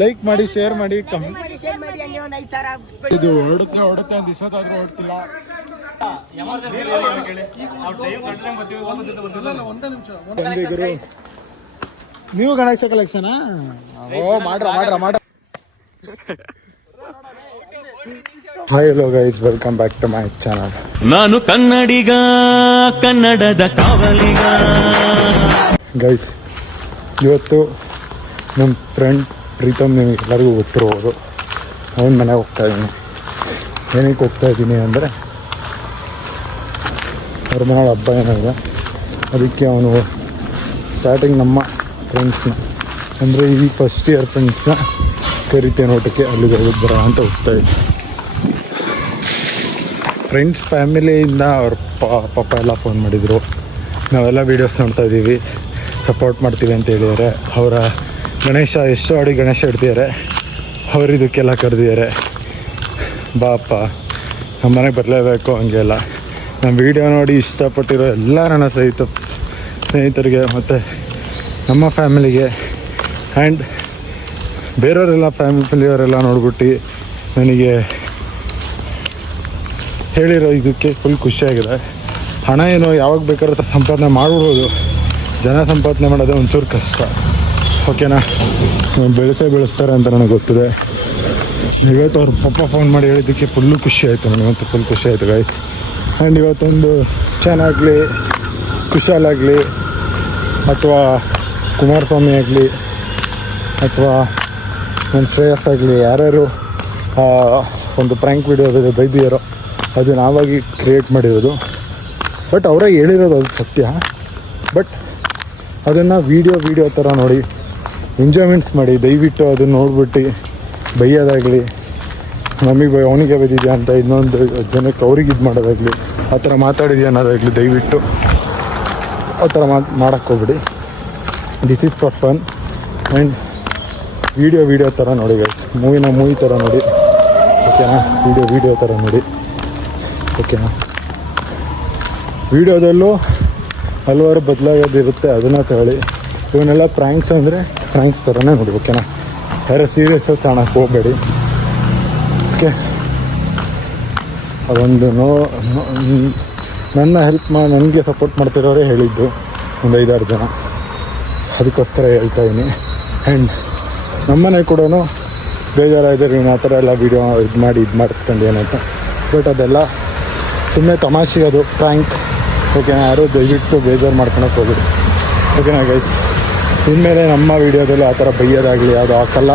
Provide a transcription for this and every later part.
Like ಮಾಡಿ, share ಮಾಡಿ, ಇದು ಹೊಡುತ್ತೆ ಅಂತ ಇಷ್ಟೊತ್ತಾದ್ರೂ ಹೊಡ್ತಿಲ್ಲ. ನೀವು ಗಣೇಶ ಕಲೆಕ್ಷನ್ ಮಾಡ್ರ. Hi hello guys, welcome back to my channel. ನಾನು ಕನ್ನಡಿಗ, ಕನ್ನಡದ ಕಾವಲಿಗ. ಗೈಸ್, ಇವತ್ತು ನಮ್ಮ ಫ್ರೆಂಡ್ ಪ್ರೀತಮ್ ನಿಮಗೆ ಎಲ್ಲರಿಗೂ ಗೊತ್ತಿರ್ಬೋದು. ಅವನ ಮನೆಗೆ ಹೋಗ್ತಾ ಇದ್ದೀನಿ. ಏನಕ್ಕೆ ಹೋಗ್ತಾ ಇದ್ದೀನಿ ಅಂದರೆ ಅವ್ರ ಮನೆ ಹಬ್ಬ ಏನಿದೆ, ಅದಕ್ಕೆ ಅವನು ಸ್ಟಾರ್ಟಿಂಗ್ ನಮ್ಮ ಫ್ರೆಂಡ್ಸ್ನ ಅಂದರೆ ಈ ಫಸ್ಟ್ ಇಯರ್ ಫ್ರೆಂಡ್ಸ್ನ ಕರಿತೇನೆ ಊಟಕ್ಕೆ. ಅಲ್ಲಿಗೆ ಹೋಗಿದ್ದು ಅಂತ ಹೋಗ್ತಾ ಇದ್ದೆ. ಫ್ರೆಂಡ್ಸ್ ಫ್ಯಾಮಿಲಿಯಿಂದ ಅವ್ರ ಪಾಪ ಎಲ್ಲ ಫೋನ್ ಮಾಡಿದರು. ನಾವೆಲ್ಲ ವೀಡಿಯೋಸ್ ನೋಡ್ತಾ ಇದ್ದೀವಿ, ಸಪೋರ್ಟ್ ಮಾಡ್ತೀವಿ ಅಂತ ಹೇಳಿದ್ದಾರೆ. ಅವರ ಗಣೇಶ ಎಷ್ಟು ಅಡಿ ಗಣೇಶ ಇಡ್ತಿದ್ದಾರೆ, ಅವರು ಇದಕ್ಕೆಲ್ಲ ಕರೆದಿದ್ದಾರೆ. ಬಾಪ ನಮ್ಮ ಮನೆಗೆ ಬರಲೇಬೇಕು ಹಂಗೆಲ್ಲ. ನಮ್ಮ ವೀಡಿಯೋ ನೋಡಿ ಇಷ್ಟಪಟ್ಟಿರೋ ಎಲ್ಲ ನನ್ನ ಸ್ನೇಹಿತರಿಗೆ ಮತ್ತು ನಮ್ಮ ಫ್ಯಾಮಿಲಿಗೆ ಆ್ಯಂಡ್ ಬೇರೆಯವರೆಲ್ಲ ಫ್ಯಾಮಿಲಿಯವರೆಲ್ಲ ನೋಡ್ಬಿಟ್ಟು ನನಗೆ ಹೇಳಿರೋ ಇದಕ್ಕೆ ಫುಲ್ ಖುಷಿಯಾಗಿದೆ. ಹಣ ಏನೋ ಯಾವಾಗ ಬೇಕಾದ್ರೂ ಸಂಪಾದನೆ ಮಾಡ್ಬಿಡ್ಬೋದು, ಜನ ಸಂಪಾದನೆ ಮಾಡೋದು ಒಂಚೂರು ಕಷ್ಟ. ಓಕೆನಾ, ಬೆಳೆಸ್ತಾರೆ ಅಂತ ನನಗೆ ಗೊತ್ತಿದೆ. ಇವತ್ತು ಅವ್ರ ಪಪ್ಪ ಫೋನ್ ಮಾಡಿ ಹೇಳಿದ್ದಕ್ಕೆ ಫುಲ್ಲು ಖುಷಿ ಆಯಿತು, ನನಗಂತೂ ಫುಲ್ ಖುಷಿ ಆಯಿತು ಗೈಸ್. ಆ್ಯಂಡ್ ಇವತ್ತೊಂದು ಚೆನ್ನಾಗಲಿ, ಕುಶಾಲಾಗಲಿ, ಅಥವಾ ಕುಮಾರಸ್ವಾಮಿ ಆಗಲಿ, ಅಥವಾ ನನ್ನ ಶ್ರೇಯಸ್ ಆಗಲಿ, ಯಾರ್ಯಾರು ಒಂದು ಪ್ರ್ಯಾಂಕ್ ವಿಡಿಯೋ ಬೈದಿರೋ ಅದು ನಾವಾಗಿ ಕ್ರಿಯೇಟ್ ಮಾಡಿರೋದು. ಬಟ್ ಅವರೇ ಹೇಳಿರೋದು ಅದು ಸತ್ಯ. ಬಟ್ ಅದನ್ನು ವೀಡಿಯೋ ಥರ ನೋಡಿ ಎಂಜಾಯ್ಮೆಂಟ್ಸ್ ಮಾಡಿ. ದಯವಿಟ್ಟು ಅದನ್ನು ನೋಡ್ಬಿಟ್ಟು ಬೈಯೋದಾಗಲಿ, ನಮಗೆ ಅವನಿಗೆ ಬೈದಿದ್ಯಾ ಅಂತ ಇನ್ನೊಂದು ಜನಕ್ಕೆ ಅವ್ರಿಗೆ ಇದು ಮಾಡೋದಾಗಲಿ, ಆ ಥರ ಮಾತಾಡಿದ್ಯಾ ಅನ್ನೋದಾಗಲಿ ದಯವಿಟ್ಟು ಆ ಥರ ಮಾಡೋಕ್ಕೋಗ್ಬಿಡಿ. This is for fun and video ಥರ ನೋಡಿ ಗೈಸ್. ಮೂವಿ ಥರ ನೋಡಿ, ಓಕೆನಾ. ವೀಡಿಯೋ ಥರ ನೋಡಿ, ಓಕೆನಾ. ವೀಡಿಯೋದಲ್ಲೂ ಹಲವಾರು ಬದಲಾಗೋದಿರುತ್ತೆ, ಅದನ್ನು ತಗೊಳ್ಳಿ. ಇವನ್ನೆಲ್ಲ ಪ್ರ್ಯಾಂಕ್ಸ್ ಅಂದರೆ ಪ್ರ್ಯಾಂಕ್ಸ್ ಥರನೇ ನೋಡಿ, ಓಕೆನಾ. ಯಾರು ಸೀರಿಯಸ್ ತಗೊಳಕ್ಕೆ ಹೋಗಬೇಡಿ, ಓಕೆ. ಅದೊಂದು ನನ್ನ ಹೆಲ್ಪ್ ನನಗೆ ಸಪೋರ್ಟ್ ಮಾಡ್ತಿರೋರೇ ಹೇಳಿದ್ದು ಒಂದು 5-6 ಜನ, ಅದಕ್ಕೋಸ್ಕರ ಹೇಳ್ತಾಯಿದ್ದೀನಿ. ಆ್ಯಂಡ್ ನಮ್ಮನೆ ಕೂಡ ಬೇಜಾರಾಗಿದ್ದಾರೆ, ಇವನು ಆ ಥರ ಎಲ್ಲ ವೀಡಿಯೋ ಇದು ಮಾಡಿಸ್ಕೊಂಡು ಏನಂತ. ಬಟ್ ಅದೆಲ್ಲ ಸುಮ್ಮನೆ ತಮಾಷೆಗೆ, ಅದು ಪ್ರ್ಯಾಂಕ್, ಓಕೆನಾ. ಯಾರು ದಯವಿಟ್ಟು ಬೇಜಾರು ಮಾಡ್ಕೊಳಕ್ಕೆ ಹೋಗ್ಬಿಡಿ, ಓಕೆನಾ ಗೈಸ್. ಇನ್ಮೇಲೆ ನಮ್ಮ ವೀಡಿಯೋದಲ್ಲಿ ಆ ಥರ ಬೈಯೋದಾಗಲಿ ಯಾವುದು ಹಾಕಲ್ಲ.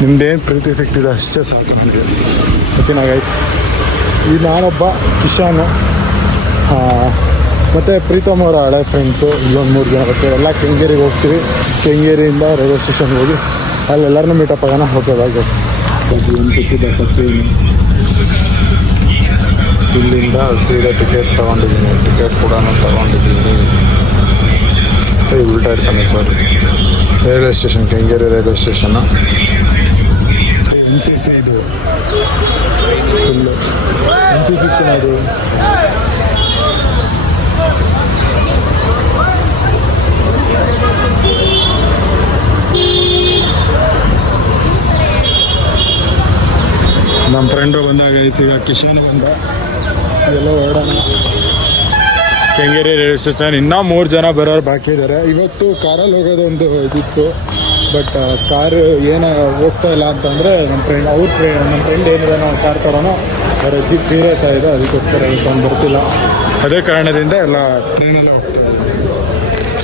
ನಿಮ್ದೇನು ಪ್ರೀತಿ ಸಿಗ್ತಿದೆ ಅಷ್ಟೇ ಸಾಕು ನನಗೆ, ಓಕೆನಾ ಗೈಸ್. ಈಗ ನಾನೊಬ್ಬ ಕಿಶಾನು ಮತ್ತು ಪ್ರೀತಮ್ ಅವರ ಹಳೆ ಫ್ರೆಂಡ್ಸು ಇಲ್ಲೊಂದು 3 ಜನ ಬರ್ತೀವಿ. ಎಲ್ಲ ಕೆಂಗೇರಿಗೆ ಹೋಗ್ತೀವಿ. ಕೆಂಗೇರಿಯಿಂದ ರೈಲ್ವೆ ಸ್ಟೇಷನ್ಗೆ ಹೋಗಿ ಅಲ್ಲೆಲ್ಲರನ್ನೂ ಮೀಟಪ್ ಆಗೋಣ. Okay bye guys. ಇಲ್ಲಿಂದ ಸೀದಾ ಟಿಕೆಟ್ ತೊಗೊಂಡಿದ್ದೀನಿ. ಟಿಕೆಟ್ ಕೂಡ ತೊಗೊಂಡಿದ್ದೀನಿ. ಉಲ್ಟಾ ಇರ್ತಾನೆ sir. Railway station, Kengeri railway station. NCC ಇದು ಫುಲ್ಲು NCC ಅದು. ನಮ್ಮ ಫ್ರೆಂಡು ಬಂದಾಗ ಈಗ ಕಿಶನ್ ಬಂದ, ಇದೆಲ್ಲ ಹೊರಡೋಣ ಕೆಂಗೇರಿ ರೈಲ್ವೆ ಸ್ಟೇಷನ್. ಇನ್ನೂ 3 ಜನ ಬರೋರು ಬಾಕಿ ಇದ್ದಾರೆ. ಇವತ್ತು ಕಾರಲ್ಲಿ ಹೋಗೋದೊಂದು ಇದಿತ್ತು, ಬಟ್ ಕಾರು ಏನು ಹೋಗ್ತಾ ಇಲ್ಲ ಅಂತಂದರೆ ನಮ್ಮ ಫ್ರೆಂಡ್ ಏನಿದೆ ನಾವು ಕಾರ್ ತರೋಣ, ಅವ್ರ ಅಜ್ಜಿ ಸೀರಿಯಸ್ ಆಗಿದೆ, ಅದಕ್ಕೋಸ್ಕರ ತೊಗೊಂಡು ಬರ್ತಿಲ್ಲ. ಅದೇ ಕಾರಣದಿಂದ ಎಲ್ಲ ಟ್ರೈನಲ್ಲಿ ಹೋಗ್ತಾ ಇದ್ದೀವಿ.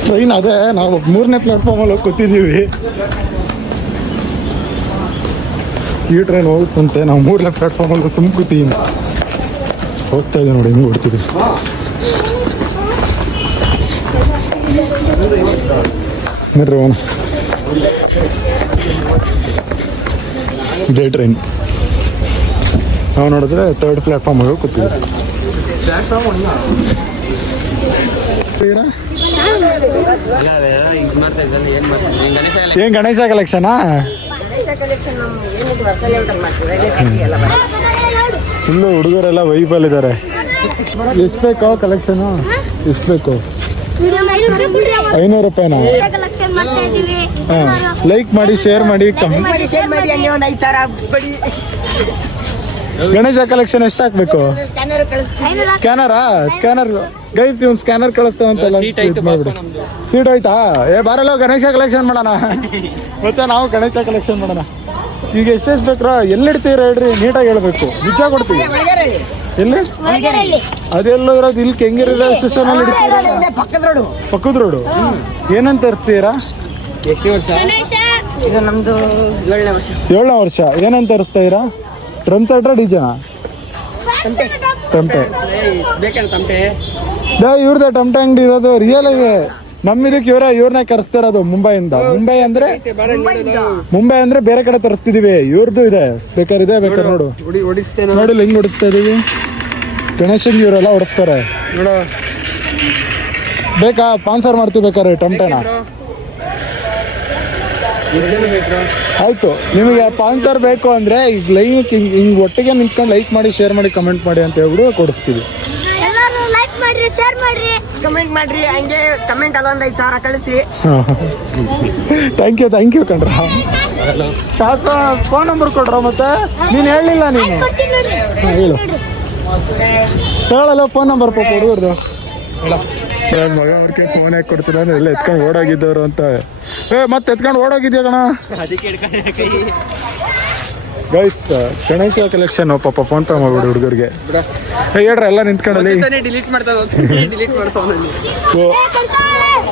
ಟ್ರೈನ್ ಅದೇ ನಾವು 3ನೇ ಪ್ಲಾಟ್ಫಾರ್ಮಲ್ಲಿ ಹೋಗಿ ಕೂತಿದ್ದೀವಿ. ಈ ಟ್ರೈನ್ ಹೋಗುತ್ತಂತೆ, ನಾವು 3ನೇ ಪ್ಲಾಟ್ಫಾರ್ಮಲ್ಲಿ ಕೂತಿದ್ದೀನಿ. ಹೋಗ್ತಾ ಇದ್ದೀವಿ ನೋಡಿ, ಹಿಂಗೆ ಹೊಡ್ತೀವಿ. ನೋಡ್ರಿ ಡೇ ಟ್ರೈನ್. ನಾವು ನೋಡಿದ್ರೆ 3rd ಪ್ಲಾಟ್ಫಾರ್ಮ್ ಹೋಗಿ ಕೂತೀವಿ. ಏನು ಗಣೇಶ ಕಲೆಕ್ಷನಾ? ಫುಲ್ಲು ಹುಡುಗರೆಲ್ಲ ವೈಫಲ್ಲಿದ್ದಾರೆ. ಎಷ್ಟು ಬೇಕೋ ಕಲೆಕ್ಷನು? ಎಷ್ಟು ಬೇಕು? 500 ರೂಪಾಯಿನಾ? ಮಾಡ್ತಾ ಇದೀವಿ. ಲೈಕ್ ಮಾಡಿ, ಶೇರ್ ಮಾಡಿ, ಶೇರ್ ಮಾಡಿ. ಹಂಗೆ ಒಂದು 5 ಸಾವಿರ ಬಡಿ ಗಣೇಶ ಕಲೆಕ್ಷನ್ ಎಷ್ಟು ಹಾಕ್ಬೇಕು? ಸ್ಕ್ಯಾನರ್ ಕಳಿಸ್ತೀನಿ. ಸ್ಕ್ಯಾನರ್ ಗೈಸ್, ಇವ್ನು ಸ್ಕ್ಯಾನರ್ ಕಳಿಸ್ತಾವಂತಲ್ಲ. ಸೀಟ್ ಆಯ್ತಾ? ಬಾರಲ್ಲ ಗಣೇಶ ಕಲೆಕ್ಷನ್ ಮಾಡೋಣ ಮಚ್ಚ. ನಾವು ಗಣೇಶ ಕಲೆಕ್ಷನ್ ಮಾಡೋಣ. ಈಗ ಎಷ್ಟೆಷ್ಟು ಬೇಕ್ರ? ಎಲ್ಲಿಡ್ತೀರ ಹೇಳ್ರಿ, ನೀಟಾಗಿ ಹೇಳ್ಬೇಕು. ನಿಜ ಕೊಡ್ತೀವಿ. ಎಲ್ಲಿ? ಅದೆಲ್ಲ ಇರೋದು ಇಲ್ಲಿ ಕೆಂಗಿರಿದ ಸ್ಟೇಷನಲ್ಲಿ ಇಡ್ತೀರ? ಪಕ್ಕದ ರೋಡು. ಏನಂತ ಇರ್ತೀರಾ? ಎಷ್ಟು ವರ್ಷ? ಇದು ನಮ್ದು 7ನೇ ವರ್ಷ. 7ನೇ ವರ್ಷ. ಏನಂತ ಇರ್ತಾ ಇರಾ? ಟ್ರಂಪ್ ತಟ್ರ ಡಿಜನ? ಟಮಟೆ. ಬೇಕಂತ ತಮಟೆ. ಇವ್ರದ್ದು ಟಮಟೆ ಅಂಗಡಿ ಇರೋದು ರಿಯಲ್ ಆಗಿ. ನಮ್ಮಿದಕ್ಕೆ ಇವ್ರನ್ನ ಕರೆಸ್ತಿರೋದು ಮುಂಬೈಯಿಂದ. ಮುಂಬೈ ಅಂದ್ರೆ ಬೇರೆ ಕಡೆ ತರಿಸ್ತಿದೀವಿ. ಇವ್ರದ್ದು ಇದೆ, ಬೇಕಾದ್ರೆ ನೋಡು. ನೋಡಿಲ್ಲ ಹೆಂಗ್ ಹೊಡಿಸ್ತಾ ಇದೀವಿ. ಗಣೇಶನ್ ಇವರೆಲ್ಲ ಹೊಡಿಸ್ತಾರೆ ನೋಡು. ಬೇಕಾ? ಸ್ಪಾನ್ಸರ್ ಮಾಡ್ತೀವಿ ಬೇಕಾದ್ರೆ ಟಮಟೆನ. ಆಯ್ತು, ನಿಮಗೆ ಸ್ಪಾನ್ಸರ್ ಬೇಕು ಅಂದ್ರೆ ಈಗ ಲೈಕ್ ಹಿಂಗ್ ಒಟ್ಟಿಗೆ ನಿಂತ್ಕೊಂಡು ಲೈಕ್ ಮಾಡಿ, ಶೇರ್ ಮಾಡಿ, ಕಮೆಂಟ್ ಮಾಡಿ ಅಂತ ಹೇಳ್ಬಿಟ್ಟು ಕೊಡಿಸ್ತೀವಿ. ಎಲ್ಲರೂ ಲೈಕ್ ಮಾಡ್ರಿ, ಶೇರ್ ಮಾಡ್ರಿ, ಕಮೆಂಟ್ ಮಾಡ್ರಿ. ಹಂಗೆ ಕಮೆಂಟ್ ಅದೊಂದು 5 ಸಾವಿರ ಕಳಿಸಿ. ಥ್ಯಾಂಕ್ ಯು ಕಣ್ರ. ಫೋನ್ ನಂಬರ್ ಕೊಡ್ರ. ಮತ್ತೆ ನೀನ್ ಹೇಳಿಲ್ಲ. ನೀನು ಕೊಡ್ತೀನಿ ನೋಡ್ರಿ. ಹೇಳು. ಹೇಳಲ್ಲ ಫೋನ್ ನಂಬರ್ ಪಾಪ ಹುಡುಗರ್ದು. ಮಗ ಅವ್ರಿಗೆ ಫೋನ್ ಯಾಕೆ ಕೊಡ್ತಿಲ್ಲ ಅಂದ್ರೆ ಎಲ್ಲ ಎತ್ಕೊಂಡು ಓಡೋಗಿದ್ದವ್ರು ಅಂತ. ಮತ್ತೆ ಎತ್ಕೊಂಡು ಓಡೋಗಿದ್ಯಾ ಕಣ. ಗೈಸ್, ಗಣೇಶ ಕಲೆಕ್ಷನ್ ಪಾಪ ಫೋನ್ ಪೇ ಮಾಡ್ಬಿಡು ಹುಡುಗರಿಗೆ. ಹೇಳ್ರಿ ಎಲ್ಲ ನಿಂತ್ಕೊಂಡಲ್ಲಿ. ಡಿಲೀಟ್ ಮಾಡ್ತಾವ.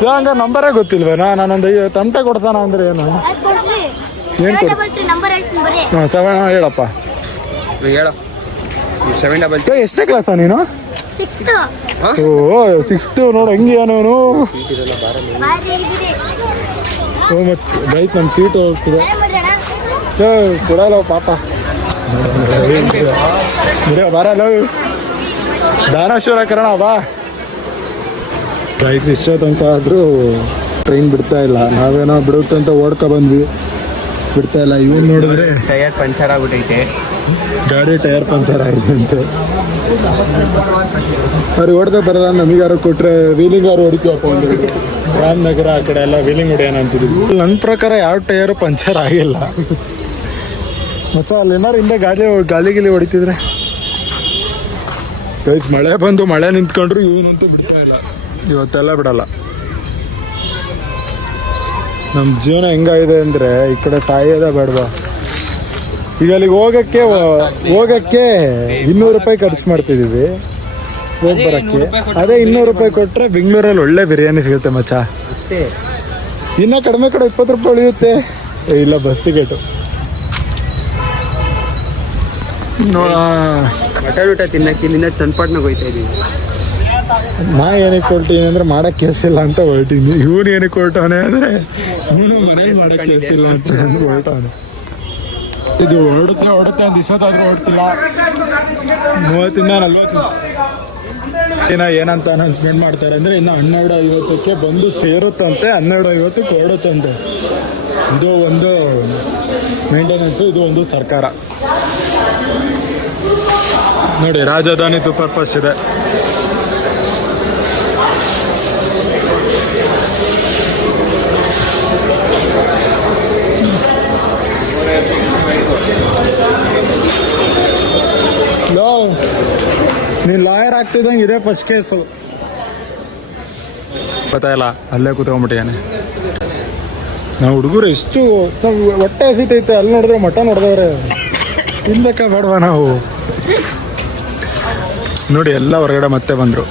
ಹಂಗ ನಂಬರೇ ಗೊತ್ತಿಲ್ವೇನಾ? ನಾನೊಂದು ತಮಟೆ ಕೊಡ್ಸಾನ ಅಂದ್ರೆ ಏನು? ಏನ್ ಕೊಡ್? ನಂಬರ್ ಹೇಳ್ತೀನಿ ಬರೀ. ಹೇಳಪ್ಪ. ಹೇಳು. 7 ಎಷ್ಟೇ ಕ್ಲಾಸಾ ನೀನು? 6th. ಓ 6th. ನೋಡು ಹೆಂಗಿ ಅವನು. ಮತ್ತೆ ಗೈಸ್, ನಮ್ಮ ಸೀಟ್ ಹೋಗ್ತಿದೆ. ಕೊಡಲ್ಲ ಪಾಪ. ಬರಲ್ಲ ದಾನೇಶ್ವರ ಕರಣ ಬಾ. ರೈತ ಇಷ್ಟೋ ತನಕ ಆದ್ರೂ ಟ್ರೈನ್ ಬಿಡ್ತಾ ಇಲ್ಲ. ನಾವೇನೋ ಬಿಡುತ್ತಂತ ಓಡ್ಕೊ ಬಂದ್ವಿ, ಬಿಡ್ತಾ ಇಲ್ಲ. ಇವನ್ ನೋಡಿದ್ರೆ ಟೈರ್ ಪಂಚರ್ ಆಗ್ಬಿಟ್ಟೈತೆ. ಗಾಡಿ ಟೈರ್ ಪಂಚರ್ ಆಗಿದೆ ಅಂತೆ. ಅವ್ರಿಗೆ ಹೊಡೆದೇ ಬರಲ್ಲ. ನಮಗಾರು ಕೊಟ್ರೆ ವೀಲಿಂಗ್ ಅವ್ರು ಹೊಡಿತೀವಪ್ಪ. ಒಂದು ರಾಮನಗರ ಆ ಕಡೆ ಎಲ್ಲ ವೀಲಿಂಗ್ ಹೊಡಿಯೋಣ ಅಂತಿದ್ವಿ. ನನ್ನ ಪ್ರಕಾರ ಯಾವ ಟೈರು ಪಂಚರ್ ಆಗಿಲ್ಲ ಮಚ್ಚ. ಅಲ್ಲಿ ಏನಾರು ಹಿಂದೆ ಗಾಲಿ ಹೊಡಿತಿದ್ರೆ. ಗೈಸ್, ಮಳೆ ಬಂದು ಮಳೆ ನಿಂತ್ಕೊಂಡ್ರು ಇವನಂತೂ ಬಿಡ್ತಾ ಇಲ್ಲ. ಇವತ್ತೆಲ್ಲ ಬಿಡಲ್ಲ. ನಮ್ಮ ಜೀವನ ಹೆಂಗಾಗಿದೆ ಅಂದರೆ ಈ ಕಡೆ ಸಾಯೋದ ಬೇಡವಾ. ಈಗ ಅಲ್ಲಿಗೆ ಹೋಗಕ್ಕೆ 200 ರೂಪಾಯಿ ಖರ್ಚು ಮಾಡ್ತಿದ್ದೀವಿ ಹೋಗಿ ಬರೋಕ್ಕೆ. ಅದೇ 200 ರೂಪಾಯಿ ಕೊಟ್ಟರೆ ಬೆಂಗಳೂರಲ್ಲಿ ಒಳ್ಳೆ ಬಿರಿಯಾನಿ ಸಿಗುತ್ತೆ ಮಚ್ಚ. ಇನ್ನು ಕಡಿಮೆ 20 ರೂಪಾಯಿ ಉಳಿಯುತ್ತೆ. ಇಲ್ಲ, ಬಸ್ ಟಿಕೆಟು. ಮಟನ್ ಊಟ ತಿನ್ನಕ್ಕೆ ಇಲ್ಲಿಂದ ಚನ್ನಪಟ್ಟಣಕ್ಕೆ ಹೋಗ್ತಾ ಇದೀವಿ. ನಾ ಏನಕ್ಕೆ ಹೊರಟೀನಿ ಅಂದ್ರೆ ಮಾಡಕ್ಕೆ ಕೆಲಸಿಲ್ಲ ಅಂತ ಹೊರಟೀನಿ. ಇವನು ಏನಕ್ಕೆ ಹೊರಟವನೆ ಅಂದ್ರೆ ಇವನು ಮನೇಲಿ ಮಾಡಕ್ಕೆ ಕೆಲಸಿಲ್ಲ ಅಂತ ಹೊರಟವನೆ. ಇದು ಹೊರಡುತ್ತೆ ಅಂತ ಇಷ್ಟೊತ್ತಾದ್ರೂ ಹೊರಡ್ತಿಲ್ಲ. 30 ಇಂದ 40 ದಿನ ಏನಂತ ಅನೌನ್ಸ್ಮೆಂಟ್ ಮಾಡ್ತಾರೆ ಅಂದ್ರೆ ಇನ್ನು 12:50ಕ್ಕೆ ಬಂದು ಸೇರುತ್ತಂತೆ, 12:50ಕ್ಕೆ ಹೊರಡುತ್ತಂತೆ. ಇದು ಒಂದು ಮೇಂಟೆನೆನ್ಸು, ಇದು ಒಂದು ಸರ್ಕಾರ. ನೋಡಿ, ರಾಜಧಾನಿ ಸೂಪರ್ ಫಾಸ್ಟ್ ಇದೆ. ನೀನ್ ಲಾಯರ್ ಆಗ್ತಿದ್ದಂಗೆ ಇದೇ ಫಸ್ಟ್ ಕೇಸು. ಗೊತ್ತಾಯಿಲ್ಲ, ಅಲ್ಲೇ ಕೂತ್ಕೊಂಡ್ಬಿಟ್ಟಿಯಾನೆ. ನಾವು ಹುಡುಗರು ಎಷ್ಟು ಹೊಟ್ಟೆ ಹಸಿತೈತೆ. ಅಲ್ಲಿ ನೋಡಿದ್ರೆ ಮಟನ್ ಹೊಡೆದವ್ರೆ. ತಿನ್ಬೇಕಾ ಬೇಡವಾ ನಾವು? ನೋಡಿ, ಎಲ್ಲ ಹೊರಗಡೆ ಮತ್ತೆ ಬಂದರು.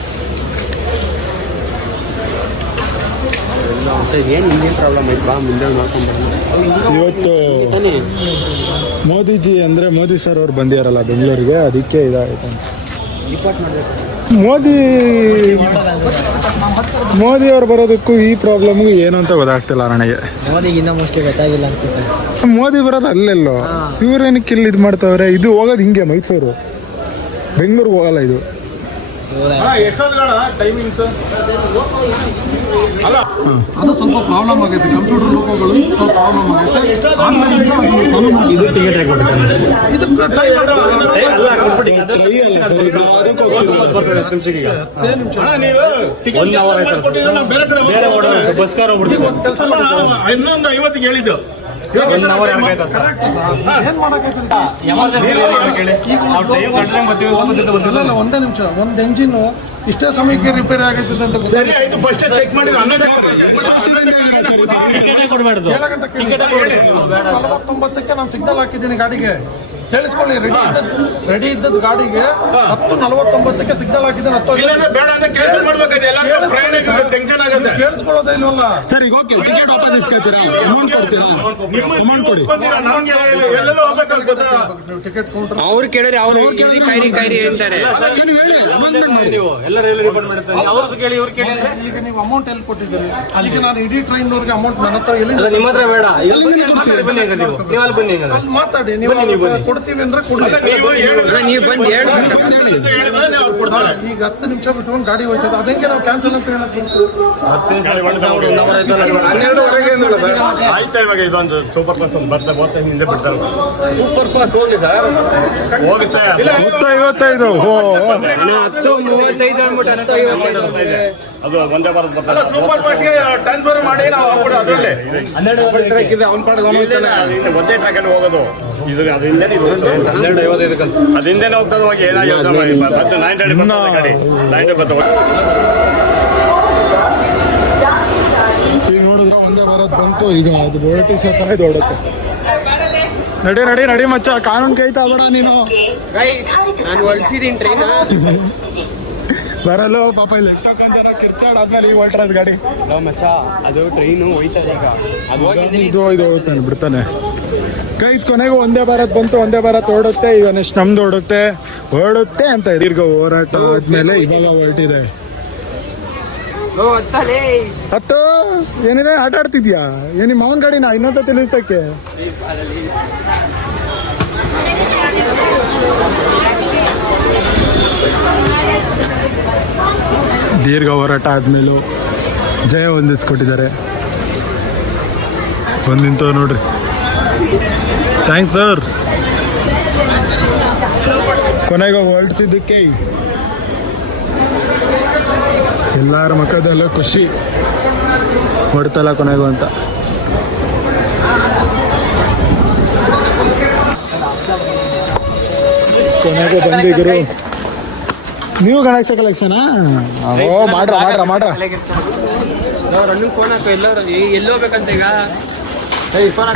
ಇವತ್ತು ಮೋದಿಜಿ ಅಂದರೆ ಮೋದಿ ಸರ್ ಅವ್ರು ಬಂದಿಯಾರಲ್ಲ ಬೆಂಗಳೂರಿಗೆ, ಅದಕ್ಕೆ ಇದಾಯ್ತು. ಮೋದಿ ಅವ್ರು ಬರೋದಕ್ಕೂ ಈ ಪ್ರಾಬ್ಲಮ್ಗೂ ಏನು ಅಂತ ಗೊತ್ತಾಗ್ತಿಲ್ಲ ನನಗೆ. ಗೊತ್ತಾಗಿಲ್ಲ ಅನ್ಸುತ್ತೆ. ಮೋದಿ ಬರೋದು ಅಲ್ಲೆಲ್ಲೋ, ಇವ್ರೇನಕ್ಕೆ ಇಲ್ಲಿ ಇದು ಮಾಡ್ತಾವ್ರೆ. ಇದು ಹೋಗೋದು ಹಿಂಗೆ ಮೈಸೂರು, ಬೆಂಗಳೂರು ಹೋಗಲ್ಲ ಇದು. ಅದು ಸ್ವಲ್ಪ ಪ್ರಾಬ್ಲಮ್ ಆಗೈತೆ, ಕಂಪ್ಯೂಟರ್ ಲೋಕೋಗಳು ಸ್ವಲ್ಪ ಪ್ರಾಬ್ಲಮ್ ಆಗೈತೆ. ಆನ್ಲೈನ್ ಇದು ಟಿಕೆಟ್ ಇನ್ನೊಂದು 50 ಹೇಳಿದ್ದು ಏನ್ ಮಾಡಕೈತೆ ಒಂದೇ ನಿಮಿಷ. ಒಂದು ಎಂಜಿನ್ ಇಷ್ಟೇ ಸಮಯಕ್ಕೆ ರಿಪೇರಿ ಆಗೈತದೆ ಅಂತ ಸರಿ ಆಯ್ತು, ಫಸ್ಟ್ ಚೆಕ್ ಮಾಡಿ 49ಕ್ಕೆ ನಾನು ಸಿಗ್ನಲ್ ಹಾಕಿದ್ದೀನಿ ಗಾಡಿಗೆ. ಕೇಳಿಸ್ಕೊಳ್ಳಿ, ರೆಡಿ ಇದ್ದದ್ದು ಗಾಡಿಗೆ 10:49ಕ್ಕೆ ಸಿಗ್ನಲ್ ಹಾಕಿದ್ದೀನಿ. ಬೇಡ ಅಂತ ಕ್ಯಾನ್ಸಲ್ ಮಾಡ್ಬೇಕಾದ್ರೆ ಎಲ್ಲ ಪ್ರಯಾಣಿಕರು ಟೆನ್ಷನ್ ಆಗುತ್ತೆ. ಕೇಳಿಸ್ಕೊಳ್ಳೋದೇ ಇಲ್ವಲ್ಲ. ಸರ್ ಈಗ ಓಕೆ, ಟಿಕೆಟ್ ವಾಪಸ್ ಇಸ್ಕೊತೀರಾ? ಅಮೌಂಟ್ ಕೊಡ್ತೀರಾ? ಅಮೌಂಟ್ ಕೊಡಿ. ನಮ್ಗೆ ಎಲ್ಲೆಲ್ಲೋ ಹೋಗ್ಬೇಕಾಗ್ತದೆ. ಟಿಕೆಟ್ ಕೌಂಟರ್ ಅವ್ರು ಕೇಳಿದ್ರೆ ಅವ್ರು ಕೈರಿ ಅಂತಾರೆ. ನೀವು ಹೇಳಿ, amendment ಮಾಡಿ. ಈಗ ನೀವು ಅಮೌಂಟ್ ಎಲ್ಲಿ ಕೊಟ್ಟಿದ್ದೀರಿ? ಈಗ ನಾನು ಇಡೀ ಟ್ರೈನ್ ಅವ್ರಿಗೆ ಅಮೌಂಟ್ ನನ್ನ ಹತ್ರ ಎಲ್ಲಿಂದ ನಿಮ್ಮ ಹತ್ರ ಬೇಡ, ಅಲ್ಲಿ ಮಾತಾಡಿ. ನೀವು ಕೊಡ್ತೀವಿ ಅಂದ್ರೆ ಕೊಡಿ. ನೀವು ಬಂದು ಹೇಳಿ. ಅವ್ರು ಕೊಡ್ತಾರೆ. ಈಗ 10 ನಿಮಿಷ ಬಿಟ್ಕೊಂಡು ಗಾಡಿ ಹೋಯ್ತದೆ, ಅದಂಗೆ ನಾವು ಕ್ಯಾನ್ಸಲ್ ಅಂತ ಹೇಳಕ್ ಬಂತು. 12:30 ಆಯ್ತಾ? ಇವಾಗ ಇದೊಂದು ಸೂಪರ್ ಫಾಸ್ಟ್ ಒಂದು ಬರ್ತಾ ಹಿಂದೆ ಬಿಡ್ತಾರೆ. ಸೂಪರ್ ಫಾಸ್ಟ್ ಹೋಗಿ ಸರ್, ಹೋಗುತ್ತೆ. 55. ಅದು ಒಂದೇ ಭಾರತ್ ಬರ್ತದೆ. ಸೂಪರ್ ಫಾಸ್ಟ್ಗೆ ಟ್ರಾನ್ಸ್ಫರ್ ಮಾಡಿ ನಾವು ಹಾಕ್ಬಿಡು ಅದರಲ್ಲಿ. ಒಂದೇ ಟ್ರ್ಯಾಕಲ್ಲಿ ಹೋಗೋದು. ಇದು ಅದರಿಂದ 12:55 ಅದಿಂದೇನೆ ಹೋಗ್ತದೆ. ಹೋಗಿ ಏನಾಗಿರುತ್ತೆ ಮತ್ತೆ 9:30 ಬರ್ತದೆ. ಈಗ ನೋಡಿದ್ರೆ ಒಂದೇ ಭಾರತ್ ಬಂತು. ಈಗ ಅದು ಹೊರಟಿ ಸಹ ಇದು ಹೊಡುತ್ತೆ. ನಡಿ ಮಚ್ಚ, ಕಾನೂನು ಕೈತಾ ಬೇಡ ನೀನು. ನಾನು ಹೊಲ್ಸಿದೀನಿ ಟ್ರೈನ್. ಬರಲು ಪಾಪ ಇಲ್ಲಿ ಎಷ್ಟೊಂದು ಜನ ಕಿರ್ಚಾಡಾದ್ಮೇಲೆ ಈಗ ಹೊರಟಿರೋದು ಗಾಡಿ. ಮಚ್ಚ ಅದು ಟ್ರೈನು ಹೋಯ್ತದೆ ಈಗ. ಇದು ಹೋಗ್ತಾನೆ ಬಿಡ್ತಾನೆ. ಗೈಸ್ ಕೊನೆಗೂ ಒಂದೇ ಭಾರತ್ ಬಂತು. ಒಂದೇ ಭಾರತ್ ಹೊರಡುತ್ತೆ. ಈಗ ನೆಕ್ಸ್ಟ್ ನಮ್ದು ಹೊರಡುತ್ತೆ ಅಂತ ದೀರ್ಘ ಹೋರಾಟ ಆದ್ಮೇಲೆ ಇವಾಗ ಹೊರಟಿದೆ. ಹತ್ತು ಏನಿದೆ ಆಟ ಆಡ್ತಿದ್ಯಾ? ಏನಿ ಮಾವನ್ ಗಾಡಿನ ಇನ್ನೊಂದು ತಿಳಿಸಕ್ಕೆ? ದೀರ್ಘ ಹೋರಾಟ ಆದ್ಮೇಲೂ ಜಯ ಹೊಂದಿಸ್ಕೊಟ್ಟಿದ್ದಾರೆ. ಬಂದು ನಿಂತವ್ ನೋಡ್ರಿ. Thanks sir. ಕೊನೆಗೆ ಹೊರಡಿಸಿದ್ದಕ್ಕೆ ಎಲ್ಲರ ಮುಖದಲ್ಲೂ ಖುಷಿ. ಹೊಡ್ತಲ್ಲ ಕೊನೆಗೂ ಅಂತ. ಕೊನೆಗೂ ಬಂದಿದ್ರು. ನೀವು ಗಣೇಶ ಕಲೆಕ್ಷನ್ ಮಾಡ್ರ. ಎಲ್ಲೋ ಬೇಕಂತ ಈಗ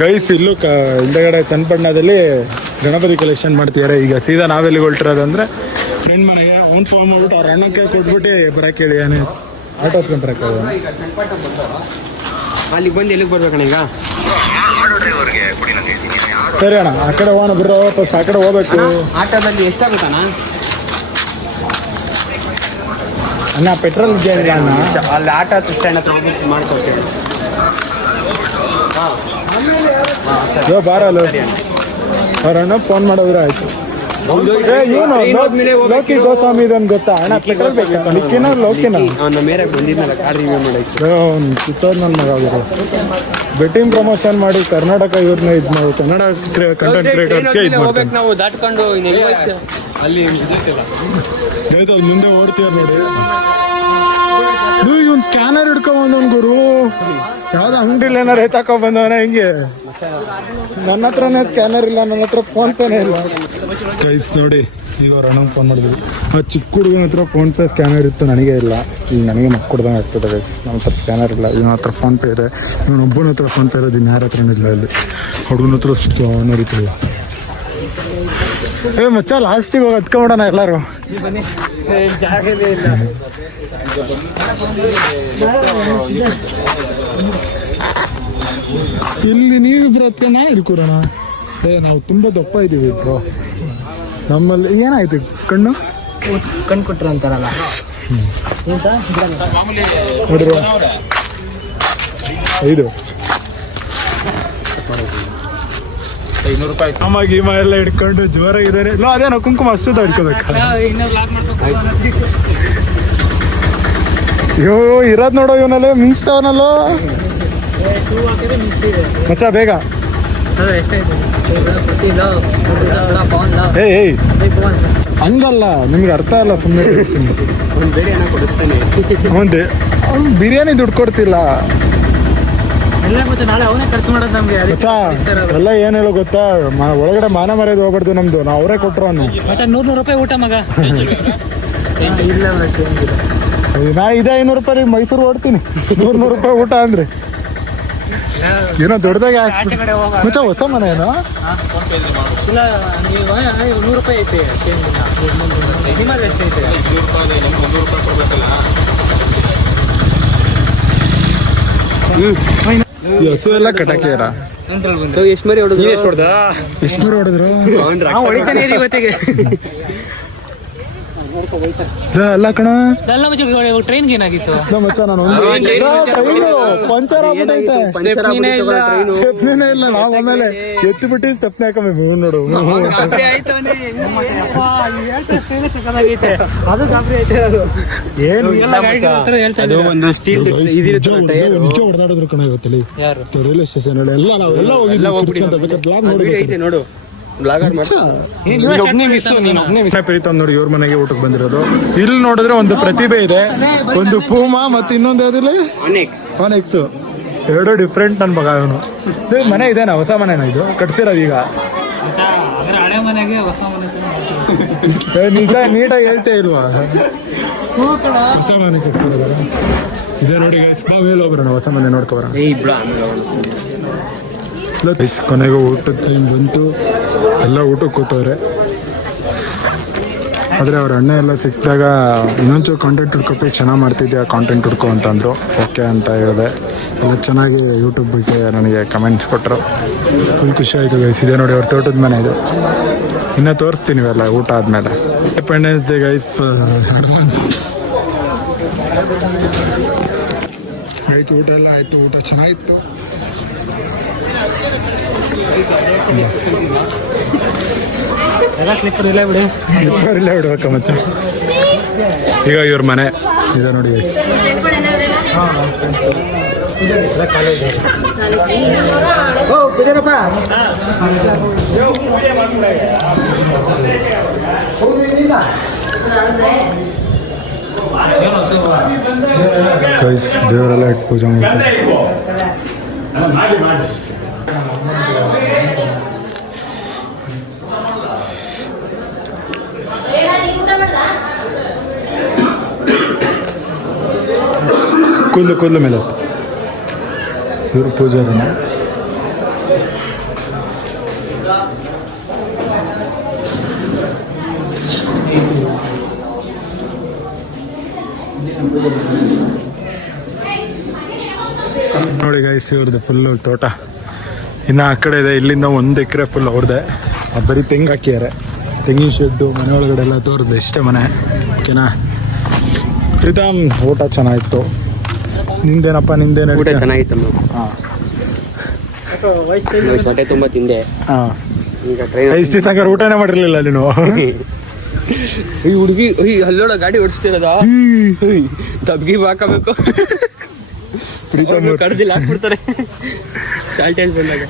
ಗೈಸ್ ಇಲ್ಲೂ ಹಿಂದಗಡೆ ಚನ್ನಪಟ್ಟಣದಲ್ಲಿ ಗಣಪತಿ ಕಲೆಕ್ಷನ್ ಮಾಡ್ತಿದ್ದಾರೆ. ಈಗ ಸೀದಾ ನಾವೆಲ್ಲಿ ಹೊರಟಿರೋದಂದ್ರೆ ಫ್ರೆಂಡ್ ಮನೆಗೆ ಅವ್ನು ಫೋನ್ ಮಾಡ್ಬಿಟ್ಟು ಅವ್ರ ಅಣ್ಣಕ್ಕೆ ಕೊಟ್ಬಿಟ್ಟು ಬರಕ್ಕೆ ಹೇಳಿ. ಏನೇ ಆಟೋ ಹತ್ಕೊಂಡು ಬರಕ್ಕೆ ಅಲ್ಲಿಗೆ ಬಂದು ಎಲ್ಲಿಗೆ ಬರ್ಬೇಕಣ್ಣ ಈಗ? ಸರಿ ಅಣ್ಣ, ಆ ಕಡೆ ಹೋಗೋಣ ಬರ್ರೋ. ವಾಪಸ್ ಆ ಕಡೆ ಹೋಗ್ಬೇಕು. ಆಟೋದಲ್ಲಿ ಎಷ್ಟಾಗುತ್ತಣ್ಣ? ಅಣ್ಣ ಪೆಟ್ರೋಲ್ ಇದೆಯಲ್ಲ ಅಣ್ಣ, ಅಲ್ಲಿ ಆಟೋ ಸ್ಟ್ಯಾಂಡ್ ಹತ್ರ ಹೋಗಿ ಮಾಡ್ಕೊಡ್ತೀವಿ. ಬಾರಲ್ಲ ಅವ್ರ ಅಣ್ಣ ಫೋನ್ ಮಾಡಿದ್ರೆ ಆಯ್ತು. ಇವನು ಲೋಕಿ ಗೋಸ್ವಾಮಿ ಇದನ್ ಗೊತ್ತಾ ಅಣ್ಣ? ಪೆಟ್ರೋಲ್ ಬೇಕಾ? ನಿಕ್ಕಿನ ಲೋಕಿನ ನಮ್ಮ ಮೇರೆ ಬಂದಿದ್ನಲ್ಲ ಕಾರ್ ರಿವ್ಯೂ ಮಾಡಕ್ಕೆ. ಕಿತ್ತೋದ್ ನನ್ನ ಮಗ ಅವರು ಬೆಟ್ಟಿಂಗ್ ಪ್ರಮೋಷನ್ ಮಾಡಿ ಕರ್ನಾಟಕ ಇವ್ರನ್ನ ಇದ್ ನಾವು ಕನ್ನಡ ಕಂಟೆಂಟ್ ಕ್ರಿಯೇಟರ್ಗೆ ಇದು ಮಾಡ್ತಾರೆ. ನಾವು ದಾಟ್ಕೊಂಡು ಅಲ್ಲಿ ಮುಂದೆ ಓಡ್ತೀವ್ರ ನೋಡಿ. ನೀವು ಇವನ್ ಸ್ಕ್ಯಾನರ್ ಹಿಡ್ಕೊಂಡ್ ಬಂದವನ್ ಗುರು. ಯಾವ್ದು ಅಂಗಡಿಲಿ ಏನಾರು ಎತ್ತಾಕೊ ಬಂದವನ ಹಿಂಗೆ. ನನ್ನ ಹತ್ರನೇ ಸ್ಕ್ಯಾನರ್ ಇಲ್ಲ, ನನ್ನ ಹತ್ರ ಫೋನ್ ಪೇನೇ ಇಲ್ಲ. ಗೈಸ್ ನೋಡಿ, ಈಗ ಅವ್ರ ಅಣ್ಣಂಗೆ ಫೋನ್ ಮಾಡಿದ್ವಿ. ಆ ಚಿಕ್ಕ ಹುಡುಗನ ಹತ್ರ ಫೋನ್ ಪೇ ಸ್ಕ್ಯಾನರ್ ಇತ್ತು, ನನಗೆ ಇಲ್ಲ. ಈಗ ನನಗೆ ಮಕ್ಕಳ್ದಂಗೆ ಆಗ್ತದೆ ಗೈಸ್. ನಮ್ಮ ಹತ್ರ ಸ್ಕ್ಯಾನರ್ ಇಲ್ಲ, ಇವನ ಹತ್ರ ಫೋನ್ ಪೇ ಇದೆ. ಇವನೊಬ್ಬನ ಹತ್ರ ಫೋನ್ ಪೇ ಇರೋದು, ಇನ್ಯಾರ ಹತ್ರನೂ ಇಲ್ಲ. ಇಲ್ಲಿ ಹುಡುಗನ ಹತ್ರ ಸ್ಕ್ಯಾನರ್ ಇತ್ತು. ಮಚ್ಚ ಲಾಸ್ಟಿಗೆ ಹೋಗಿ ಹತ್ಕೊಂಬಿಡೋಣ ಎಲ್ಲರೂ. ಇಲ್ಲಿ ನೀವಿಬ್ರು ಹತ್ಕೊಂಡು ನಾ ಹಿಡ್ಕೊಡೋಣ. ನಾವು ತುಂಬಾ ದಪ್ಪ ಇದ್ದೀವಿ ಇಬ್ರು. ನಮ್ಮಲ್ಲಿ ಏನಾಯ್ತು? ಕಣ್ಣು ಕೊಟ್ರ ಅಂತಾರಲ್ಲ ನೋಡಿರೋ 500 ರೂಪಾಯಿ. ಅಮ್ಮ ಗೀಮ ಎಲ್ಲ ಹಿಡ್ಕೊಂಡು ಜೋರಾಗಿದ್ದಾರೆ. ಅದೇನೋ ಕುಂಕುಮ ಅಷ್ಟು ಹಿಡ್ಕೋಬೇಕು. ಅಯ್ಯೋ ಇರೋದ್ ನೋಡೋ ಇವನಲ್ಲೇ ಮಿಂಚ್ತಾವನಲ್ಲೋ ಮಚ್ಚ ಬೇಗ. ಏಯ್ ಹಂಗಲ್ಲ, ನಿಮ್ಗೆ ಅರ್ಥ ಅಲ್ಲ. ಸುಮ್ಮನೆ ಒಂದೇ ಅವ್ನು ಬಿರಿಯಾನಿ ದುಡ್ಡು ಕೊಡ್ತಿಲ್ಲ ಮಚ್ಚ. ಎಲ್ಲ ಏನ್ ಹೇಳೋ ಗೊತ್ತಾ, ಒಳಗಡೆ ಮಾನ ಮರ್ಯಾದೆ ಹೋಗ್ಬಾರ್ದು ನಮ್ದು. ನಾವು ಅವರೇ ಕೊಟ್ರು ಅವ್ನು. 100 ರೂಪಾಯಿ ಊಟ ಮಗ. ನಾ ಇದೇ 500 ರೂಪಾಯಿ ಮೈಸೂರು ಓಡ್ತೀನಿ. 100 ರೂಪಾಯಿ ಊಟ ಅಂದ್ರೆ ಏನೋ ದೊಡ್ಡದಾಗಿ ಮಚ್ಚ. ಹೊಸ ಮನೆ ಏನೋ ಇಲ್ಲ, ನೀವು 100 ರೂಪಾಯಿ ಐತೆ. ನಿಮ್ಮಲ್ಲಿ ಎಷ್ಟೈತೆ? ಹಸು ಎಲ್ಲ ಕಟಾಕಿಯಾರ. ಎಷ್ಟು ಮರಿ ಹೊಡೆದ್ರು? ಎಷ್ಟು ಮರಿ ಹೊಡೆದ್ರು? ಹೊಡಿತಾನೆ ಇವತ್ತಿಗೆ. ಅಲ್ಲ ಕಣ ಟ್ರೈನ್ಗೆ ಏನಾಗಿತ್ತು ಮಚ್ಚ. ನಾನು ಪಂಚರ್ ಆಗ್ಬಿಟ್ಟೈತೆ. ಸ್ಟೆಪ್ನಿನೇ ಇಲ್ಲ. ನಾವು ಆಮೇಲೆ ಎತ್ತು ಬಿಟ್ಟು ಸ್ಟೆಪ್ನಿ ಹಾಕೊಂಬೇಕು ನೋಡು. ಹೊಡೆದಾಡಿದ್ರು ಕಣ ಇವತ್ತಲ್ಲಿ ರೈಲ್ವೆ ಸ್ಟೇಷನ್ ಎಲ್ಲ. ನಾವೆಲ್ಲ ಹೋಗಿದ್ವಿ ನೋಡು. ಪ್ರೀತಮ್ ನೋಡಿ ಇವ್ರ ಮನೆಗೆ ಊಟಕ್ಕೆ ಬಂದಿರೋದು. ಇಲ್ಲಿ ನೋಡಿದ್ರೆ ಒಂದು ಪ್ರತಿಭೆ ಇದೆ, ಒಂದು ಪೂಮಾ ಮತ್ತೆ ಇನ್ನೊಂದು ಯಾವ್ದಿಲ್ಲ ಆನೆಕ್ಸ್. ಎರಡು ಡಿಫ್ರೆಂಟ್ ನನ್ ಮಗ ಇವನು. ಮನೆ ಇದೇನಾ? ಹೊಸ ಮನೆನಾ ಇದು ಕಟ್ಸಿರೋದು ಈಗ? ಹಳೆ ಮನೆಗೆ ಹೊಸ ಮನೆ ನಿಜ ನೀಟಾಗಿ ಹೇಳ್ತೇ ಇಲ್ವಾ? ಹೊಸ ಮನೆ ಕಟ್ಸಿರೋದ ಇದೇ ನೋಡಿ. ಮೇಲೆ ಹೋಗ್ಬರೋಣ, ಹೊಸ ಮನೆ ನೋಡ್ಕೊಬರೋಣ. ಕೊನೆಗೂ ಊಟದ ಟೈಮ್ ಬಂತು. ಎಲ್ಲ ಊಟಕ್ಕೆ ಕೂತವ್ರೆ. ಆದರೆ ಅವ್ರ ಅಣ್ಣ ಎಲ್ಲ ಸಿಕ್ಕಿದಾಗ ಇನ್ನೊಂಚೂರು ಕಾಂಟೆಂಟ್ ಹುಡ್ಕೊಟ್ಟು ಚೆನ್ನಾಗಿ ಮಾಡ್ತಿದ್ದೆ, ಕಾಂಟೆಂಟ್ ಹುಡ್ಕೊ ಅಂತಂದರು. ಓಕೆ ಅಂತ ಹೇಳಿದೆ. ಎಲ್ಲ ಚೆನ್ನಾಗಿ ಯೂಟ್ಯೂಬ್ ಬಗ್ಗೆ ನನಗೆ ಕಮೆಂಟ್ಸ್ ಕೊಟ್ಟರು. ಫುಲ್ ಖುಷಿ ಆಯಿತು ಗೈಸ್. ಇದೆ ನೋಡಿ ಅವ್ರ ತೋಟದ ಮನೆ ಇದು. ಇನ್ನೂ ತೋರಿಸ್ತೀನಿ ಇವೆಲ್ಲ ಊಟ ಆದಮೇಲೆ. ಇಂಡಿಪೆಂಡೆನ್ಸ್ ಡೇ ಗೈಸ್ ಅಡ್ವಾನ್ಸ್ ಆಯಿತು. ಊಟ ಎಲ್ಲ ಆಯಿತು. ಊಟ ಚೆನ್ನಾಗಿತ್ತು. ಇಲ್ಲ ಬಿಡ್ಬೇಕ ಮಚ್ಚ. ಈಗ ಇವ್ರ ಮನೆ ಇದೆ ನೋಡಿ. ಗೈಸ್ ದೇವರೆಲ್ಲ ಇಟ್ಟು ಪೂಜೆ ಮಾಡ್ತಾರೆ. ಕೂದಲು ಮೇಲೆ ಇವರು ಪೂಜಾರನ. ನೋಡಿ ಗೈಸ್ ಇವ್ರದ್ದು ಫುಲ್ಲು ತೋಟ. ಇನ್ನು ಆ ಕಡೆ ಇದೆ. ಇಲ್ಲಿಂದ 1 ಎಕರೆ ಫುಲ್ ಅವ್ರದ್ದೇ. ಬರೀ ತೆಂಗು ಹಾಕಿದ್ದಾರೆ. ತೆಂಗಿನ ಶೆಡ್ಡು, ಮನೆ ಒಳಗಡೆ ಎಲ್ಲ ತೋರ್ದು ಇಷ್ಟೇ ಮನೆ. ಓಕೆನಾ ಪ್ರೀತಮ್? ಊಟ ಚೆನ್ನಾಗಿತ್ತು. ನಿಂದೇನಪ್ಪ? ನಿಂದೇನು ಊಟ ಚೆನ್ನಾಗಿತ್ತು. ಹಾಂ ಹೊಟ್ಟೆ ತುಂಬ ತಿಂದೆ. ಹಾಂ ಈಗ ಟ್ರೈನ್ ಇಷ್ಟು ತನಕ ಊಟನೇ ಮಾಡಿರಲಿಲ್ಲ ನೀನು? ಈ ಹುಡುಗಿ ಅಲ್ಲೋಡ ಗಾಡಿ ಓಡಿಸ್ತಿರೋದ ತಬ್ಗಿ ಹಾಕಬೇಕು. ಪ್ರೀತಮ್ ಕಡ್ದಿಲ್ಲ ಹಾಕ್ಬಿಡ್ತಾರೆ ಶಾಲ್ಟೇಜ್ ಬಂದಾಗ.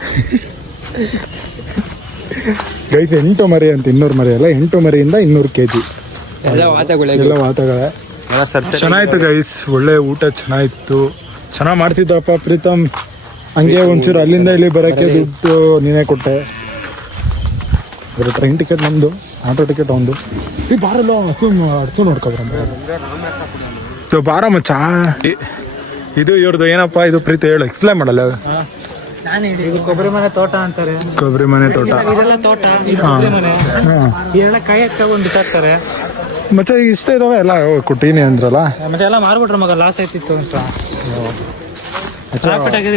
ಗೈಸ್ 8 ಮರಿ ಅಂತ, 200 ಮರಿ ಅಲ್ಲ, 8 ಮರಿಯಿಂದ 200 kg ಎಲ್ಲ ವಾತಗಳೇ. ಚೆನ್ನಾಗಿತ್ತು ಗೈಸ್. ಒಳ್ಳೆ ಊಟ ಚೆನ್ನಾಗಿತ್ತು. ಚೆನ್ನಾಗಿ ಮಾಡ್ತಿದ್ದಪ್ಪ ಪ್ರೀತಮ್. ಹಂಗೆ ಒಂಚೂರು ಅಲ್ಲಿಂದ ಇಲ್ಲಿ ಬರೋಕ್ಕೆ ದುಡ್ಡು ನೀನೇ ಕೊಟ್ಟೆ. ಟ್ರೈನ್ ಟಿಕೆಟ್ ನಮ್ಮದು, ಆಟೋ ಟಿಕೆಟ್ ಒಂದು. ಈ ಬಾರಲ್ಲ ಅರ್ಥ ನೋಡ್ಕೊಬರ ಬಾರ ಮಚ್ಚ. ಇದು ಇವ್ರದ್ದು ಏನಪ್ಪ ಇದು ಪ್ರೀತಿ ಹೇಳು, ಎಕ್ಸ್ಪ್ಲೇನ್ ಮಾಡಲ್ಲ. ಕೊಬ್ಬರಿ ಮನೆ ತೋಟ ಅಂತಾರೆ. ಕೊಬ್ಬರಿ ಮನೆ ತೋಟ. ಇದೆಲ್ಲ ತೋಟ. ಇದೆಲ್ಲ ಕಾಯಿ ತಗೊಂಡು ಬಿಸಾಕ್ತಾರೆ ಮಚ್ಚ. ಇಷ್ಟ ಇದಾವೆ ಎಲ್ಲ ಕೊಟ್ಟೀನಿ ಅಂದ್ರಲ್ಲ. ಮತ್ತೆ ಎಲ್ಲ ಮಾರ್ಬಿಟ್ರೆ ಮಗ ಲಾಸ್ ಆಯ್ತಿತ್ತು ಅಂತ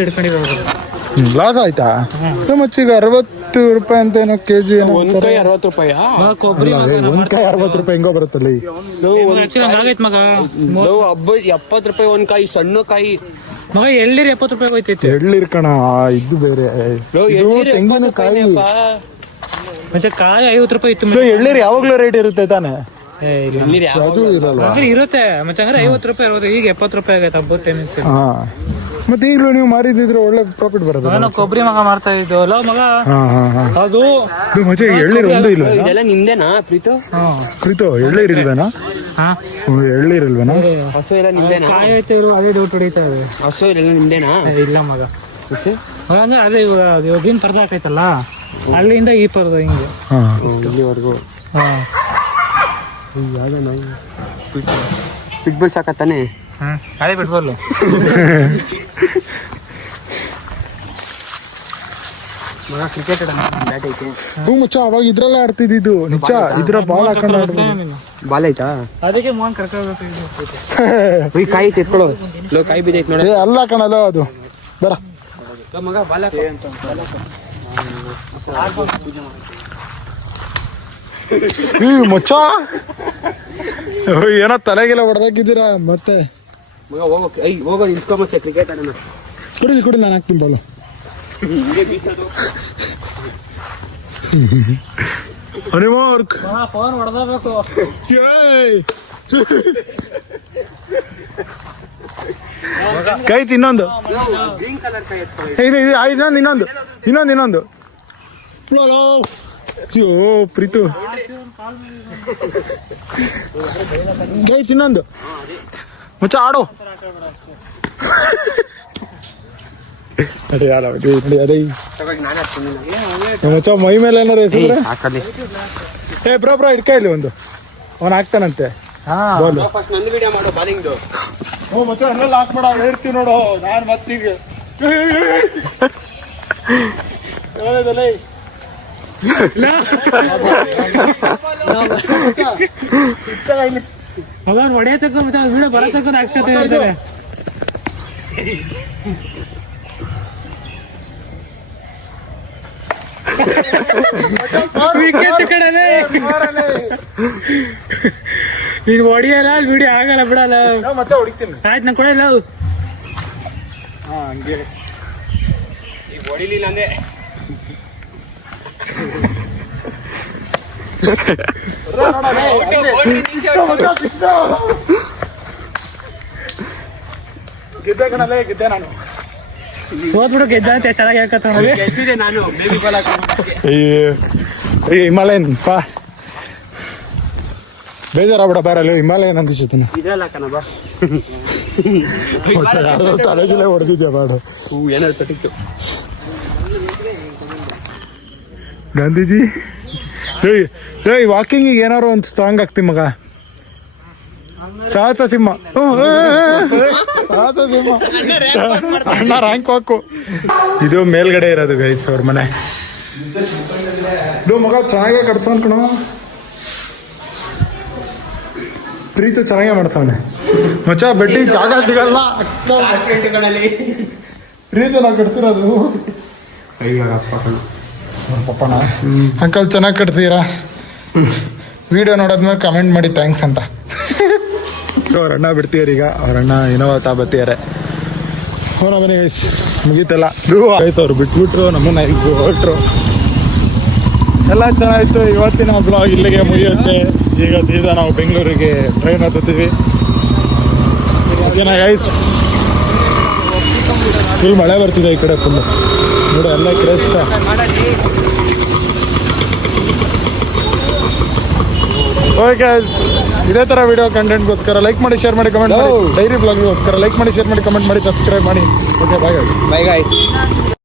ಹಿಡ್ಕೊಂಡಿರೋ. ಲಾಸ್ ಆಯ್ತಾ ಮಚ್ಚ? ಈಗ 60 ರೂಪಾಯಿ ಅಂತ ಏನೋ ಕೆಜಿ. 60 ರೂಪಾಯಿ ಕೊಬ್ಬರಿ. 60 ರೂಪಾಯಿ ಹೆಂಗೋ ಬರುತ್ತಲ್ಲ. ಆಗೈತ್ ಮಗ. 70 ರೂಪಾಯಿ ಒಂದ್ ಕಾಯಿ, ಸಣ್ಣ ಕಾಯಿ ಮಗ. ಎಳ್ಳೀರು 70 ರೂಪಾಯಿ ಹೋಯ್ತೈತೆ. ಎಳ್ಳೀರು ಕಣ, ಇದು ಬೇರೆ. ತೆಂಗಿನಕಾಯಿ ಮತ್ತೆ ಕಾಯಿ 50 ರೂಪಾಯಿ ಇತ್ತು. ಎಳ್ಳೀರು ಯಾವಾಗ್ಲೂ ರೇಟ್ ಇರುತ್ತೆ ತಾನೆ? ಏ ಇಲ್ಲ ಅದು ಇರಲ್ವಾ? ಅಂದ್ರೆ ಇರುತ್ತೆ ಮತ್ತೆ ಹಂಗಾರೆ 50 ರೂಪಾಯಿ ಇರೋದು ಈಗ 70 ರೂಪಾಯಿ ಆಗೈತೆ ಹಬ್ಬತ್ತೆ ಮಿಕ್ಸಿ ಹಾ ಮತ್ತೆ ಈಗಲೂ ನೀವು ಮಾರಿದ್ರೆ ಒಳ್ಳೆ ಪ್ರಾಫಿಟ್ ಬರೋದು. ನಾನು ಕೊಬ್ಬರಿ ಮಗ ಮಾಡ್ತಾ ಇದ್ದು ಅಲ್ಲ ಮಗ ಹಾ ಹಾ ಹಾ ಅದು ಮಚ್ಚ ಎಳ್ಳೀರು ಒಂದು ಇಲ್ಲ ಇದೆಲ್ಲ ನಿಮ್ದೇನಾ ಪ್ರೀತು? ಕೃತು ಎಳ್ಳೀರಿಲ್ವೇನಾ? ಹಾ ಎಳ್ಳೀರಿಲ್ವೇನಾ? ಹಸು ಎಲ್ಲ ನಿಮ್ದೇನಾ? ಕಾಯಿ ಐತೆ ಇರು ಅದೇ ಡೌಟ್ ಹೊಡಿತಾ ಇದೆ. ಹಸು ಎಲ್ಲ ನಿಮ್ದೇನಾ? ಇಲ್ಲ ಮಗ ಮಗ ಅಂದ್ರೆ ಅದೇ ಇವಾಗಿನ ಪರ್ದ ಹಾಕೈತಲ್ಲ ಅಲ್ಲಿಂದ ಈ ಪರ್ದ ಹಿಂಗೆ ಹಾ ಇಲ್ಲಿವರೆಗೂ ಹಾ ಬಿಟ್ಬಿಡ್ ಸಾಕತ್ತಾನೆ. ಅದೇ ಬಿಟ್ಬಲ್ಲ ಮಗ ಕ್ರಿಕೆಟ್ ಬ್ಯಾಟ್ ಐತೆ. ಹ್ಞೂ ಮಚ್ಚ ಅವಾಗ ಇದ್ರಲ್ಲೇ ಆಡ್ತಿದ್ದು ನಿಜ. ಇದ್ರ ಬಾಲ್ ಹಾಕೊಂಡು ಆಡ್ಬೋದು. ಬಾಲ್ ಐತಾ? ಅದಕ್ಕೆ ಮೋಹನ್ ಕರ್ಕೋಬೇಕು. ಈ ಕಾಯಿ ತೆತ್ಕೊಳ್ಳೋ. ಲೋ ಕಾಯಿ ಬಿದ್ದೈತೆ ನೋಡಿ. ಏ ಅಲ್ಲ ಕಣಲ್ಲ ಅದು ಬರ ಮಗ ಬಾಲ್ ಈ ಮುಚ್ಚ ಏನೋ ತಲೆಗೆಲ್ಲ ಹೊಡೆದಾಕಿದ್ದೀರಾ ಮತ್ತೆ. ಮಗ ಹೋಗೋ ನಿಂತ್ಕೊಂಬಚ್ಚೆ ಕ್ರಿಕೆಟ್ ಆಡೋಣ. ಕುಡಿ ನಾನು ಹಾಕ್ತೀನಿ ಬಾಲು. ಅನಿಮಾರ್ಕ್ ಫೋನ್ ಹೊಡೆದಬೇಕು. ಕೈತಿ ಇನ್ನೊಂದು ಇದು ಇನ್ನೊಂದು ಅಯ್ಯೋ ಪ್ರೀತು ಕೈತಿ ಇನ್ನೊಂದು ಮುಚ್ಚ ಆಡು. ಅದೇ ಮುಚ್ಚ ಮೈ ಮೇಲೆ ಏನಾರು ಎಸಿದ್ರೆ ಏ ಬ್ರೋ ಇಡ್ಕ ಇಲ್ಲಿ ಒಂದು ಅವನು ಹಾಕ್ತಾನಂತೆ ಬಾಲ್. ಫಸ್ಟ್ ನಂದು ವಿಡಿಯೋ ಮಾಡೋ ಬಾಲಿಂಗ್ದು. ಮತ್ತೆ ಅದ್ರಲ್ಲಿ ಹಾಕ್ಬೇಡ ಹೇಳ್ತೀವಿ ನೋಡು ನಾನು ಮತ್ತೀಗ ಮಗ ಹೊಡೆಯತಕ್ಕ ಮತ್ತೆ ವಿಡಿಯೋ ಬರತಕ್ಕ ಹಾಕ್ಸ್ಕೊತಾ ಇರ್ತಾರೆ. ವಿಕೆಟ್ ಕಡೆ ನೀನು ಹೊಡಿಯಲ್ಲ ವಿಡಿಯೋ ಆಗಲ್ಲ ಬಿಡಲ್ಲ. ಮತ್ತೆ ಹೊಡಿತೀನಿ. ಆಯ್ತು ನಾನು ಕೊಡಲ್ಲ. ಹಂಗೆ ಹೊಡಿಲಿಲ್ಲ ಅಂದ್ರೆ ಗೆದ್ದೆ ನಾನು. ಸೋತ್ಬಿಡು ಗೆದ್ದ ಅಂತ ಚೆನ್ನಾಗಿ ಹೇಳ್ಕತ್ತ ಗೆಲ್ಸಿದೆ ನಾನು. ಬೇಬಿ ಬಾಲ್ ಹಿಮಾಲಯನ್ ಪಾ ಬೇಜಾರಾಗ್ಬಿಡ ಬಾರಲ್ಲಿ ಹಿಮಾಲಯನ್ ಅಂದಿಸುತ್ತಾನೆ. ಇದೆಲ್ಲ ಕಣ ಬಾ. ತಲೆಗಿಲ್ಲ ಹೊಡೆದಿದ್ಯಾ ಬಾಡು. ಏನಾದ್ರು ತಟ್ಟಿತ್ತು ಗಾಂಧೀಜಿ. ಏಯ್ ವಾಕಿಂಗಿಗೆ ಏನಾರು ಒಂದು ಸಾಂಗ್ ಹಾಕ್ತಿ ಮಗ. ಸಾತ ಸಿಂಹ ಅಣ್ಣ ರ್ಯಾಂಕ್ ಹಾಕು. ಇದು ಮೇಲ್ಗಡೆ ಇರೋದು ಗೈಸ್ ಅವ್ರ ಮನೆ. ಇದು ಮಗ ಚೆನ್ನಾಗೇ ಕಟ್ಸೋನ್ ಕಣೋ. ಪ್ರೀತು ಚೆನ್ನಾಗೇ ಮಾಡ್ಸವನೆ ಮಚ್ಚ. ಬೆಟ್ಟಿ ಜಾಗ ಸಿಗಲ್ಲ ಪ್ರೀತು ನಾವು ಕಟ್ತಿರೋದು. ಪಪ್ಪಣ ಅಂಕಲ್ ಚೆನ್ನಾಗಿ ಕಟ್ತೀರಾ. ವಿಡಿಯೋ ನೋಡೋದ್ಮೇಲೆ ಕಮೆಂಟ್ ಮಾಡಿ ಥ್ಯಾಂಕ್ಸ್ ಅಂತ. ಅವ್ರ ಅಣ್ಣ ಬಿಡ್ತೀಯಾರ ಈಗ. ಅವ್ರ ಅಣ್ಣ ಇನೋವಾ ಬತ್ತೀಯಾರೆ. ಹೋನ ಬನ್ನಿ ಗೈಸ್ ಮುಗೀತಲ್ಲ ಆಯ್ತು. ಅವ್ರು ಬಿಟ್ಬಿಟ್ರು ನಮ್ಮನ್ನ ಈಗ ಹೊರಟ್ರು. ಎಲ್ಲ ಚೆನ್ನಾಗಿತ್ತು. ಇವತ್ತಿನ ಬ್ಲಾಗ್ ಇಲ್ಲಿಗೆ ಮುಗಿಯುತ್ತೆ. ಈಗ ಸೀದಾ ನಾವು ಬೆಂಗಳೂರಿಗೆ ಟ್ರೈನ್ ಹತ್ತೀವಿ. ಓಕೆನಾ ಗೈಸ್? ಫುಲ್ ಮಳೆ ಬರ್ತಿದೆ ಈ ಕಡೆ ಫುಲ್ ನೋಡಿ ಎಲ್ಲ ಕಡೆ ಇಷ್ಟ. ಓಕೆ ಇದೇ ಥರ ವಿಡಿಯೋ ಕಂಟೆಂಟ್ಗೋಸ್ಕರ ಲೈಕ್ ಮಾಡಿ, ಶೇರ್ ಮಾಡಿ, ಕಮೆಂಟ್ ಮಾಡಿ. ಡೈರಿ ಬ್ಲಾಗ್ಗೋಸ್ಕರ ಲೈಕ್ ಮಾಡಿ, ಶೇರ್ ಮಾಡಿ, ಕಮೆಂಟ್ ಮಾಡಿ, ಸಬ್ಸ್ಕ್ರೈಬ್ ಮಾಡಿ. Okay bye guys. Bye guys.